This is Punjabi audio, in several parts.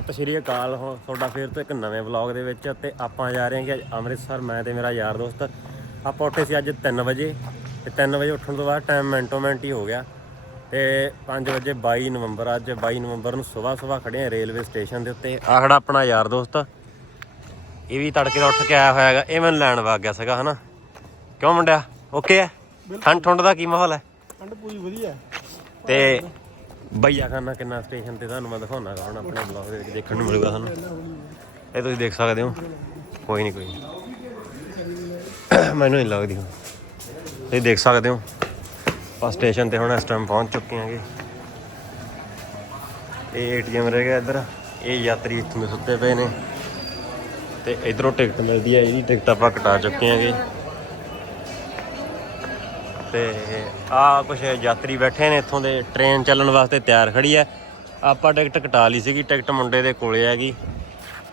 ਸਤਿ ਸ਼੍ਰੀ ਅਕਾਲ। ਹੋ ਤੁਹਾਡਾ ਫੇਰ ਤੋਂ ਇੱਕ ਨਵੇਂ ਵਲੌਗ ਦੇ ਵਿੱਚ ਤੇ ਆਪਾਂ ਜਾ ਰਹੇ ਹਾਂ ਕਿ ਅੱਜ ਅੰਮ੍ਰਿਤਸਰ ਮੈਂ ਤੇ ਮੇਰਾ ਯਾਰ ਦੋਸਤ। ਆਪਾਂ ਉੱਠੇ ਸੀ ਅੱਜ 3 ਵਜੇ ਤੇ 3 ਵਜੇ ਉੱਠਣ ਤੋਂ ਬਾਅਦ ਟਾਈਮ ਮਿੰਟੋ ਮਿੰਟ ਹੀ ਹੋ ਗਿਆ ਤੇ 5 ਵਜੇ 22 ਨਵੰਬਰ ਅੱਜ 22 ਨਵੰਬਰ ਨੂੰ ਸਵੇਰ ਸਵੇਰ ਖੜੇ ਆ ਰੇਲਵੇ ਸਟੇਸ਼ਨ ਦੇ ਉੱਤੇ। ਆ ਖੜਾ ਆਪਣਾ ਯਾਰ ਦੋਸਤ। ਇਹ ਵੀ ਤੜਕੇ ਦਾ ਉੱਠ ਕੇ ਆਇਆ ਹੋਇਆ ਹੈਗਾ ਇਹ ਮੈਨੂੰ ਲੈਣ ਵਗ ਗਿਆ ਸੀਗਾ ਹਨਾ? ਕਿਉਂ ਮੁੰਡਿਆ? ਓਕੇ ਹੈ? ਠੰਡ ਠੁੰਡ ਦਾ ਕੀ ਮਾਹੌਲ ਹੈ? ਠੰਡ ਪੂਰੀ ਵਧੀਆ। ਤੇ ਬਈਆ ਖਾਨਾ ਕਿੰਨਾ ਸਟੇਸ਼ਨ ਤੇ ਤੁਹਾਨੂੰ ਮੈਂ ਦਿਖਾਉਣਾ ਹੁਣ ਆਪਣੇ ਬਲੌਗ ਦੇ ਵਿੱਚ ਦੇਖਣ ਨੂੰ ਮਿਲੂਗਾ ਤੁਹਾਨੂੰ ਇਹ ਤੁਸੀਂ ਦੇਖ ਸਕਦੇ ਹੋ। ਕੋਈ ਨਹੀਂ ਕੋਈ ਨਹੀਂ ਮੈਨੂੰ ਨਹੀਂ ਲੱਗਦੀ ਹੁਣ। ਤੁਸੀਂ ਦੇਖ ਸਕਦੇ ਹੋ। ਆਪਾਂ ਸਟੇਸ਼ਨ ਤੇ ਹੁਣ ਇਸ ਟਾਈਮ ਪਹੁੰਚ ਚੁੱਕੇ ਹਾਂਗੇ। ਇਹ ਏਟੀਐਮ ਰਹਿ ਗਿਆ ਇੱਧਰ। ਇਹ ਯਾਤਰੀ ਇੱਥੋਂ ਦੇ ਸੁੱਤੇ ਪਏ ਨੇ। ਤੇ ਇਧਰੋਂ ਟਿਕਟ ਮਿਲਦੀ ਹੈ ਇਹਦੀ ਟਿਕਟ ਆਪਾਂ ਕਟਾ ਚੁੱਕੇ ਹਾਂਗੇ। ਤੇ ਆ ਕੁਝ ਯਾਤਰੀ ਬੈਠੇ ਨੇ ਇੱਥੋਂ ਦੇ, ਟ੍ਰੇਨ ਚੱਲਣ ਵਾਸਤੇ ਤਿਆਰ ਖੜੀ ਹੈ। ਆਪਾਂ ਟਿਕਟ ਕਟਾ ਲਈ ਸੀਗੀ, ਟਿਕਟ ਮੁੰਡੇ ਦੇ ਕੋਲੇ ਹੈਗੀ।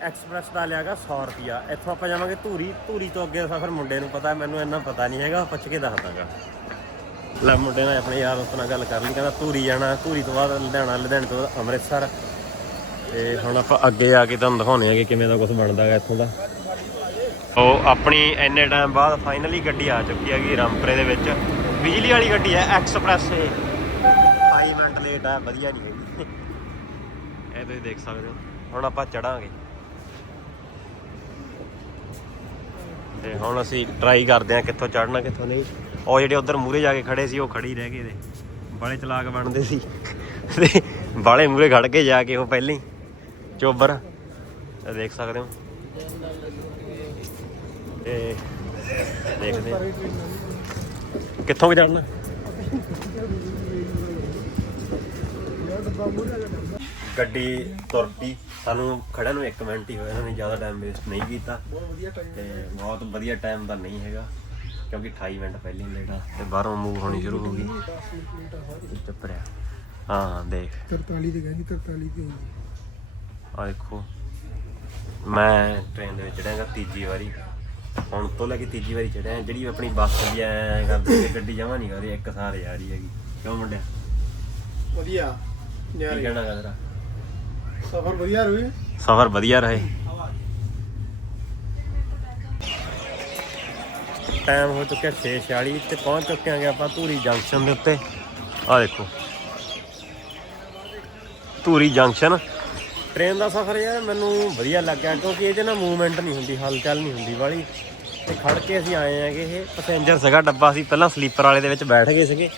ਐਕਸਪ੍ਰੈਸ ਦਾ ਲਿਆਗਾ 100 ਰੁਪਿਆ ਇੱਥੋਂ ਆਪਾਂ ਜਾਵਾਂਗੇ ਧੂਰੀ ਧੂਰੀ ਤੋਂ ਅੱਗੇ ਦਾ ਸਫ਼ਰ ਮੁੰਡੇ ਨੂੰ ਪਤਾ ਮੈਨੂੰ ਇੰਨਾ ਪਤਾ ਨਹੀਂ ਹੈਗਾ, ਪੁੱਛ ਕੇ ਦੱਸਦਾਗਾ। ਲੈ ਮੁੰਡੇ ਨੇ ਆਪਣੇ ਯਾਰ ਦੋਸਤ ਨਾਲ ਗੱਲ ਕਰ ਲਈ, ਕਹਿੰਦਾ ਧੂਰੀ ਜਾਣਾ, ਧੂਰੀ ਤੋਂ ਬਾਅਦ ਲੁਧਿਆਣਾ, ਲੁਧਿਆਣੇ ਤੋਂ ਬਾਅਦ ਅੰਮ੍ਰਿਤਸਰ। ਤੇ ਹੁਣ ਆਪਾਂ ਅੱਗੇ ਆ ਕੇ ਤੁਹਾਨੂੰ ਦਿਖਾਉਣੇ ਆ ਕਿ ਕਿਵੇਂ ਦਾ ਕੁਝ ਬਣਦਾ ਹੈ ਇੱਥੋਂ ਦਾ। ਉਹ ਆਪਣੀ ਇੰਨੇ ਟਾਈਮ ਬਾਅਦ ਫਾਈਨਲੀ ਗੱਡੀ ਆ ਚੁੱਕੀ ਹੈਗੀ ਰਾਮਪੁਰੇ ਦੇ ਵਿੱਚ। ਬਿਜਲੀ ਵਾਲੀ ਗੱਡੀ ਹੈ ਐਕਸਪ੍ਰੈਸ 5 ਮਿੰਟ ਲੇਟ ਆ ਵਧੀਆ ਨਹੀਂ ਹੈਗੀ। ਇਹ ਤੁਸੀਂ ਦੇਖ ਸਕਦੇ ਹੋ। ਹੁਣ ਆਪਾਂ ਚੜਾਂਗੇ। ਤੇ ਹੁਣ ਅਸੀਂ ਟਰਾਈ ਕਰਦੇ ਹਾਂ ਕਿੱਥੋਂ ਚੜਨਾ ਕਿੱਥੋਂ ਨਹੀਂ। ਉਹ ਜਿਹੜੇ ਉਧਰ ਮੂਰੇ ਜਾ ਕੇ ਖੜੇ ਸੀ ਉਹ ਖੜੀ ਰਹਿ ਗਏ ਦੇ ਬੜੇ ਚਲਾਕ ਬਣਦੇ ਸੀ। ਤੇ ਬਾਲੇ ਮੂਰੇ ਖੜ ਕੇ ਜਾ ਕੇ ਉਹ ਪਹਿਲਾਂ ਹੀ ਚੋਬਰ। ਇਹ ਦੇਖ ਸਕਦੇ ਹੋ। ਤੇ ਦੇਖਦੇ। ਕਿੱਥੋਂ ਵੀ ਚੜਨਾ ਗੱਡੀ ਤੁਰ ਪਈ। ਸਾਨੂੰ ਖੜਨ ਨੂੰ 1 ਮਿੰਟ ਹੀ ਹੋਇਆ ਇਹਨਾਂ ਨੇ ਜ਼ਿਆਦਾ ਟਾਈਮ ਵੇਸਟ ਨਹੀਂ ਕੀਤਾ ਬਹੁਤ ਵਧੀਆ ਟਾਈਮ ਤੇ ਬਹੁਤ ਵਧੀਆ ਟਾਈਮ ਦਾ ਨਹੀਂ ਹੈਗਾ ਕਿਉਂਕਿ 28 ਮਿੰਟ ਪਹਿਲਾਂ ਹੀ ਲੇਟ ਆ ਤੇ ਬਾਹਰੋਂ ਮੂਵ ਹੋਣੀ ਸ਼ੁਰੂ ਹੋ ਗਈ। ਚੱਪਰਿਆ। ਹਾਂ ਦੇਖ। 43 ਦੀ ਕਹਿੰਦੀ 43 ਦੀ ਹੋਈ ਆ ਦੇਖੋ ਮੈਂ ਟ੍ਰੇਨ ਦੇ ਵਿੱਚ ਚੜਿਆਗਾ ਤੀਜੀ ਵਾਰੀ। ਹੁਣ ਤੋਂ ਲੈ ਕੇ ਤੀਜੀ ਵਾਰੀ ਚੜਿਆ ਜਿਹੜੀ ਆਪਣੀ ਬੱਸ ਐ ਕਰਦੇ ਸੀ, ਗੱਡੀ ਜਮਾ ਨਹੀਂ ਕਰ ਰਹੀ ਇੱਕ ਸਾਰ ਜਾ ਰਹੀ ਹੈਗੀ। ਕਿਉਂ ਮੁੰਡਿਆ? ਵਧੀਆ ਕੀ ਯਾਰ ਕਹਿਣਾ ਗਾ ਤੇਰਾ? ਸਫ਼ਰ ਵਧੀਆ ਰਹੇ ਸਫ਼ਰ ਵਧੀਆ ਰਹੇ। ਟਾਈਮ ਹੋ ਚੁੱਕਿਆ 6:40 ਤੇ ਪਹੁੰਚ ਚੁੱਕੇ ਆਂਗੇ ਆਪਾਂ ਧੂਰੀ ਜੰਕਸ਼ਨ ਦੇ ਉੱਤੇ। ਆ ਦੇਖੋ। ਧੂਰੀ ਜੰਕਸ਼ਨ। ਟ੍ਰੇਨ ਦਾ ਸਫ਼ਰ ਯਾਰ ਮੈਨੂੰ ਵਧੀਆ ਲੱਗਿਆ ਕਿਉਂਕਿ ਇਹਦੇ ਨਾਲ ਮੂਵਮੈਂਟ ਨਹੀਂ ਹੁੰਦੀ ਹਲਚਲ ਨਹੀਂ ਹੁੰਦੀ ਵਾਲੀ। ਤੇ ਖੜ ਕੇ ਅਸੀਂ ਆਏ ਆਂਗੇ ਇਹ ਪੈਸੇਂਜਰ ਸੀਗਾ ਡੱਬਾ ਸੀ ਪਹਿਲਾਂ ਸਲੀਪਰ ਵਾਲੇ ਦੇ ਵਿੱਚ ਬੈਠ ਗਏ ਸੀਗੇ।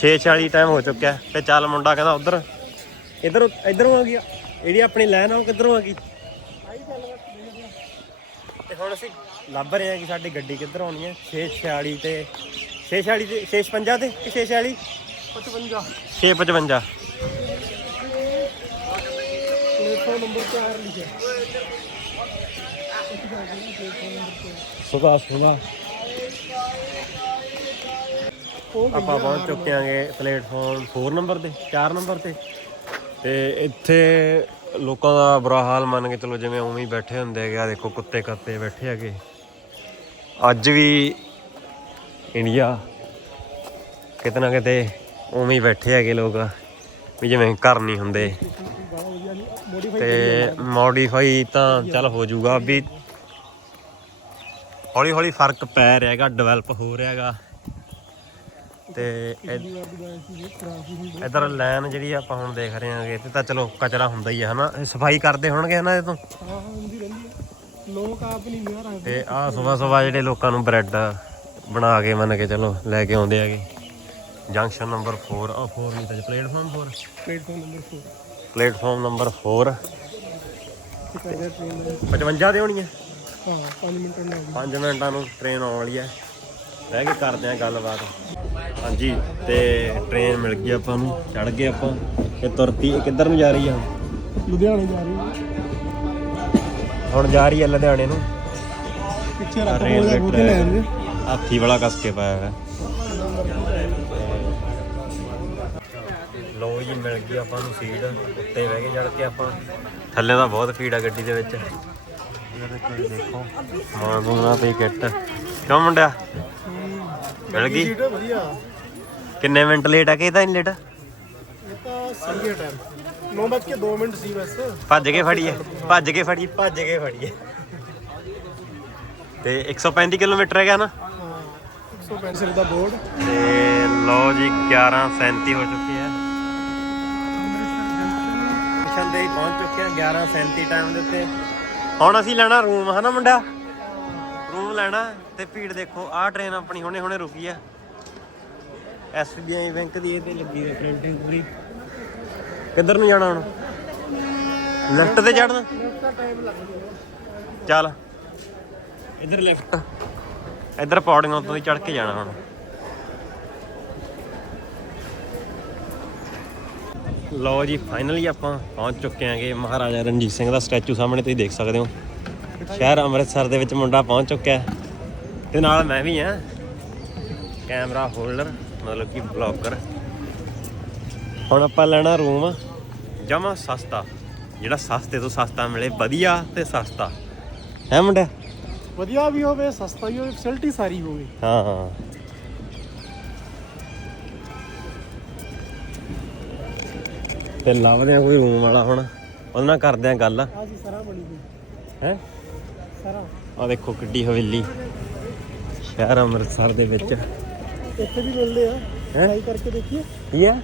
6:40 ਟਾਈਮ ਹੋ ਚੁੱਕਿਆ ਤੇ ਚੱਲ ਮੁੰਡਾ ਕਹਿੰਦਾ ਉਧਰ ਇਧਰ ਇਧਰੋਂ ਆ ਗਿਆ। ਜਿਹੜੀ ਆਪਣੀ ਲਾਈਨ ਆ ਉਹ ਕਿੱਧਰੋਂ ਆ ਗਈ? ਤੇ ਹੁਣ ਅਸੀਂ ਲੱਭ ਰਹੇ ਹਾਂ ਕਿ ਸਾਡੀ ਗੱਡੀ ਕਿੱਧਰ ਆਉਣੀ ਹੈ? 646 ਤੇ 646 ਤੇ 656 ਤੇ ਕਿ 646 55 655 ਪਲੇਟਫਾਰਮ ਨੰਬਰ 4 ਲਿਖਿਆ ਸੁਬਾ ਸੁਬਾ ਆਪਾਂ ਪਹੁੰਚ ਚੁੱਕੇ ਆਂਗੇ ਪਲੇਟਫਾਰਮ 4 ਨੰਬਰ ਤੇ 4 ਨੰਬਰ ਤੇ। ਤੇ ਇੱਥੇ ਲੋਕਾਂ ਦਾ ਬੁਰਾ ਹਾਲ ਮੰਨ ਕੇ ਚਲੋ ਜਿਵੇਂ ਉਵੇਂ ਹੀ ਬੈਠੇ ਹੁੰਦੇ ਹੈਗੇ। ਆ ਦੇਖੋ ਕੁੱਤੇ ਕੱਤੇ ਬੈਠੇ ਹੈਗੇ। ਅੱਜ ਵੀ ਇੰਡੀਆ ਕਿਤੇ ਨਾ ਕਿਤੇ ਉਵੇਂ ਹੀ ਬੈਠੇ ਹੈਗੇ ਲੋਕ ਵੀ ਜਿਵੇਂ ਘਰ ਨਹੀਂ ਹੁੰਦੇ। ਤੇ ਮੋਡੀਫਾਈ ਤਾਂ ਚੱਲ ਹੋ ਜਾਊਗਾ ਵੀ ਹੌਲੀ ਹੌਲੀ ਫ਼ਰਕ ਪੈ ਰਿਹਾਗਾ ਡਿਵੈਲਪ ਹੋ ਰਿਹਾਗਾ। ਤੇ ਇਧਰ ਲਾਈਨ ਜਿਹੜੀ ਆਪਾਂ ਹੁਣ ਦੇਖ ਰਹੇ ਹਾਂਗੇ ਤੇ ਤਾਂ ਚਲੋ ਕਚਰਾ ਹੁੰਦਾ ਹੀ ਹੈ ਹਨਾ? ਸਫ਼ਾਈ ਕਰਦੇ ਹੋਣਗੇ ਹਨਾ ਇਹ ਤੋਂ? ਹਾਂ ਹੁੰਦੀ ਰਹਿੰਦੀ ਹੈ ਲੋਕ ਆਪ ਨਹੀਂ ਵਿਆਹ ਰੱਖਦੇ। ਤੇ ਆਹ ਸਵੇਰ ਸਵੇਰ ਜਿਹੜੇ ਲੋਕਾਂ ਨੂੰ ਬ੍ਰੈਡ ਬਣਾ ਕੇ ਮੰਨ ਕੇ ਚਲੋ ਲੈ ਕੇ ਆਉਂਦੇ ਹੈਗੇ। ਜੰਕਸ਼ਨ ਨੰਬਰ 4 ਆ 4 ਨਹੀਂ ਤਾਂ platform 4 platform number 4 platform number 4 ਤੇ ਕਹਿੰਦੇ ਟ੍ਰੇਨ ਦਾ 55 ਤੇ ਹੋਣੀ ਹੈ? ਹਾਂ 5 ਮਿੰਟ ਨਾਲ 5 ਮਿੰਟਾਂ ਨੂੰ ਟ੍ਰੇਨ ਆਉਣ ਵਾਲੀ ਹੈ। ਰਹਿ ਕੇ ਕਰਦੇ ਆ ਗੱਲਬਾਤ। ਹਾਂਜੀ ਤੇ ਟ੍ਰੇਨ ਮਿਲ ਗਈ ਆਪਾਂ ਨੂੰ। ਚੜ ਗਏ ਆਪਾਂ। ਇਹ ਤੁਰਤੀ ਕਿੱਧਰ ਨੂੰ ਜਾ ਰਹੀ ਆ? ਲੁਧਿਆਣੇ ਜਾ ਰਹੀ ਹੈ। ਹੁਣ ਜਾ ਰਹੀ ਹੈ ਲੁਧਿਆਣੇ ਨੂੰ। ਪਿੱਛੇ ਰੱਖ ਬੋਲੇ ਬੋਤੇ ਲੈ ਟਰੈਕ ਹਾਥੀ ਵਾਲਾ ਕਸ ਕੇ ਪਾਇਆ ਹੈ ਲੋ ਜੀ ਮਿਲ ਗਈ ਆਪਾਂ ਨੂੰ ਸੀਟ ਉੱਤੇ ਬਹਿ ਕੇ ਚੜ ਕੇ ਆਪਾਂ। ਥੱਲੇ ਤਾਂ ਬਹੁਤ ਭੀੜ ਆ ਗੱਡੀ ਦੇ ਵਿੱਚ। ਇਹਦੇ ਕੋਈ ਦੇਖੋ ਮਾਂ ਦੂੰਗਾ ਪਈ ਕਿੱਟ। ਕਿਉਂ ਮੁੰਡਿਆ? ਮਿਲ ਗਈ? ਸੀਟ ਵਧੀਆ। ਕਿੰਨੇ ਮਿੰਟ ਲੇਟ ਆ ਕਿ ਇਹਦਾ ਨਹੀਂ ਲੇਟ ਇਹ ਤਾਂ ਸਹੀ ਹੈ ਟਾਈਮ 9 ਵੱਜ ਕੇ 2 ਮਿੰਟ ਸੀ ਬਸ। ਭੱਜ ਕੇ ਫੜੀਏ। ਭੱਜ ਕੇ ਫੜੀ ਭੱਜ ਕੇ ਫੜੀਏ। ਤੇ 135 ਕਿਲੋਮੀਟਰ ਹੈਗਾ ਨਾ? ਹਾਂ 165 ਦਾ ਬੋਰਡ। ਤੇ ਲਓ ਜੀ 11:37 ਹੋ ਚੁੱਕੀ ਹੈ ਮਿਸ਼ਨ ਦੇ ਹੀ ਪਹੁੰਚ ਚੁੱਕੇ ਹਾਂ 11:37 ਟਾਈਮ ਦੇ ਉੱਤੇ। ਹੁਣ ਅਸੀਂ ਲੈਣਾ ਰੂਮ ਹਨਾ ਮੁੰਡਾ? ਰੂਮ ਲੈਣਾ ਤੇ ਭੀੜ ਦੇਖੋ ਆਹ ਟ੍ਰੇਨ ਆਪਣੀ ਹੁਣੇ ਹੁਣੇ ਰੁਕੀ ਆ। SBI ਬੈਂਕ ਦੀ ਇਹ ਤੇ ਲੱਗੀ ਹੈ ਪ੍ਰਿੰਟਿੰਗ ਪੂਰੀ। ਕਿੱਧਰ ਨੂੰ ਜਾਣਾ ਹੁਣ? ਲੈਫਟ ਤੇ ਚੜਨਾ ਚੱਲ। ਇੱਧਰ ਲੈਫਟ ਇੱਧਰ ਪੌੜੀਆਂ ਤੋਂ ਹੀ ਚੜ ਕੇ ਜਾਣਾ ਹੁਣ। ਲਓ ਜੀ ਫਾਈਨਲੀ ਆਪਾਂ ਪਹੁੰਚ ਚੁੱਕੇ ਆਂਗੇ ਮਹਾਰਾਜਾ ਰਣਜੀਤ ਸਿੰਘ ਦਾ ਸਟੈਚੂ ਸਾਹਮਣੇ ਤੁਸੀਂ ਦੇਖ ਸਕਦੇ ਹੋ। ਸ਼ਹਿਰ ਅੰਮ੍ਰਿਤਸਰ ਦੇ ਵਿੱਚ ਮੁੰਡਾ ਪਹੁੰਚ ਚੁੱਕਿਆ ਤੇ ਨਾਲ ਮੈਂ ਵੀ ਹਾਂ। ਕੈਮਰਾ ਹੋਲਡਰ ਮਤਲਬ ਕਿ ਬਲੌਗਰ ਹੁਣ ਆਪਾਂ ਲੈਣਾ ਰੂਮ ਜਮਾ ਸਸਤਾ। ਜਿਹੜਾ ਸਸਤੇ ਤੋਂ ਸਸਤਾ ਮਿਲੇ ਵਧੀਆ ਤੇ ਸਸਤਾ। ਹੈ ਮੁੰਡਾ ਵਧੀਆ ਵੀ ਹੋਵੇ ਸਸਤਾ ਵੀ ਹੋਵੇ ਫੈਸਿਲਿਟੀ ਸਾਰੀ ਹੋਵੇ। ਹਾਂ ਹਾਂ। ਤੇ ਲੱਭਦੇ ਆ ਕੋਈ ਰੂਮ ਵਾਲਾ ਹੁਣ। ਉਹਦੇ ਨਾਲ ਕਰਦੇ ਆ ਗੱਲ। ਆ ਜੀ ਸਰਾ ਬਣੀ ਹੋਈ ਹੈ? ਸਰਾ। ਆ ਦੇਖੋ ਕਿੱਡੀ ਹਵੇਲੀ। ਸ਼ਹਿਰ ਅੰਮ੍ਰਿਤਸਰ ਦੇ ਵਿੱਚ। ਇੱਥੇ ਵੀ ਮਿਲਦੇ ਆ? ਟਰਾਈ ਕਰਕੇ ਦੇਖੀਏ। ਕੀ ਹੈ